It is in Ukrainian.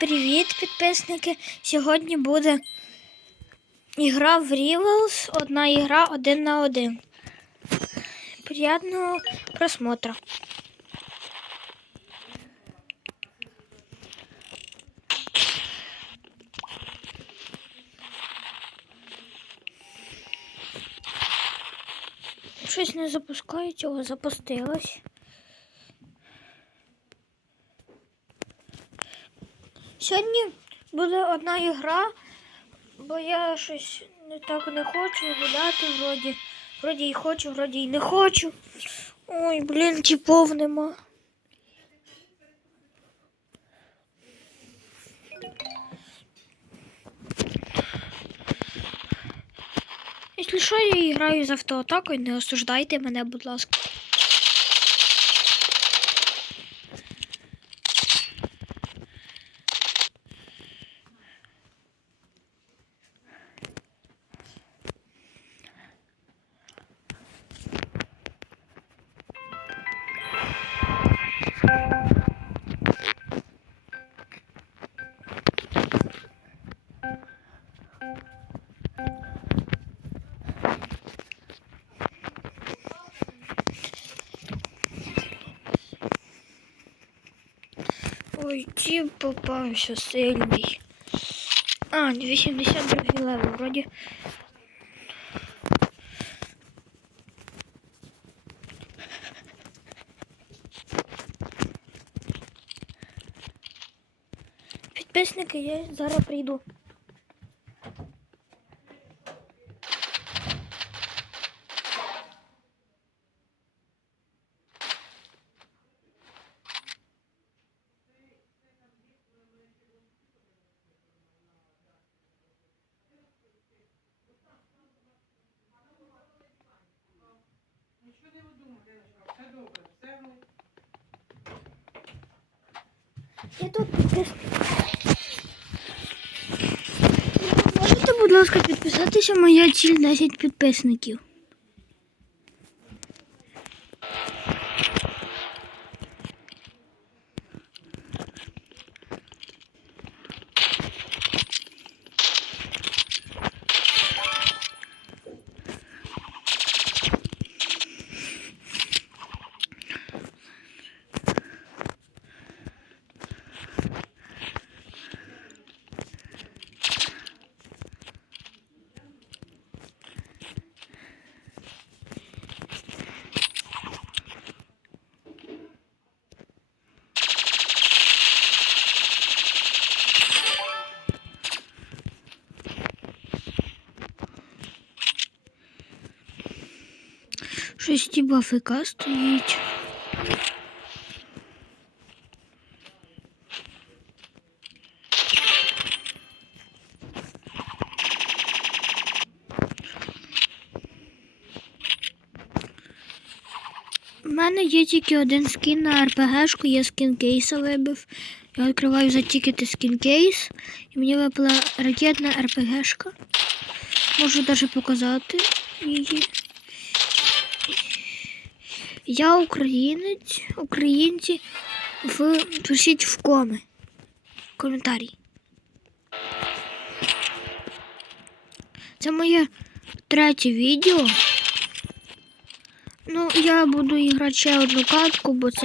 привіт, підписники! Сьогодні буде ігра в Rivals, одна ігра один на один. Приятного просмотра. Щось не запускають, о, запустилось. Сьогодні буде одна ігра, бо я щось не так не хочу гуляти вроді. Вроді і хочу, вроді і не хочу. Ой, блін, типов нема. Якщо що, я граю з автоатакою, не осуждайте мене, будь ласка. Ой, тип попався сильний. А, 82 левел, вроді. Підписники, я зараз прийду. Нічого не все добре, все ми. Я тут Можете, будь ласка, підписатися моя ціль 10 підписників. Ті бафика стоїть. У мене є тільки один скін на РПГшку, я скін кейса вибив. Я відкриваю за тікети скін кейс, і мені випала ракетна РПГшка. Можу навіть показати її. Я українець, українці в пишіть в коми. Коментарі. Це моє третє відео. Ну, я буду іграти ще одну катку, бо це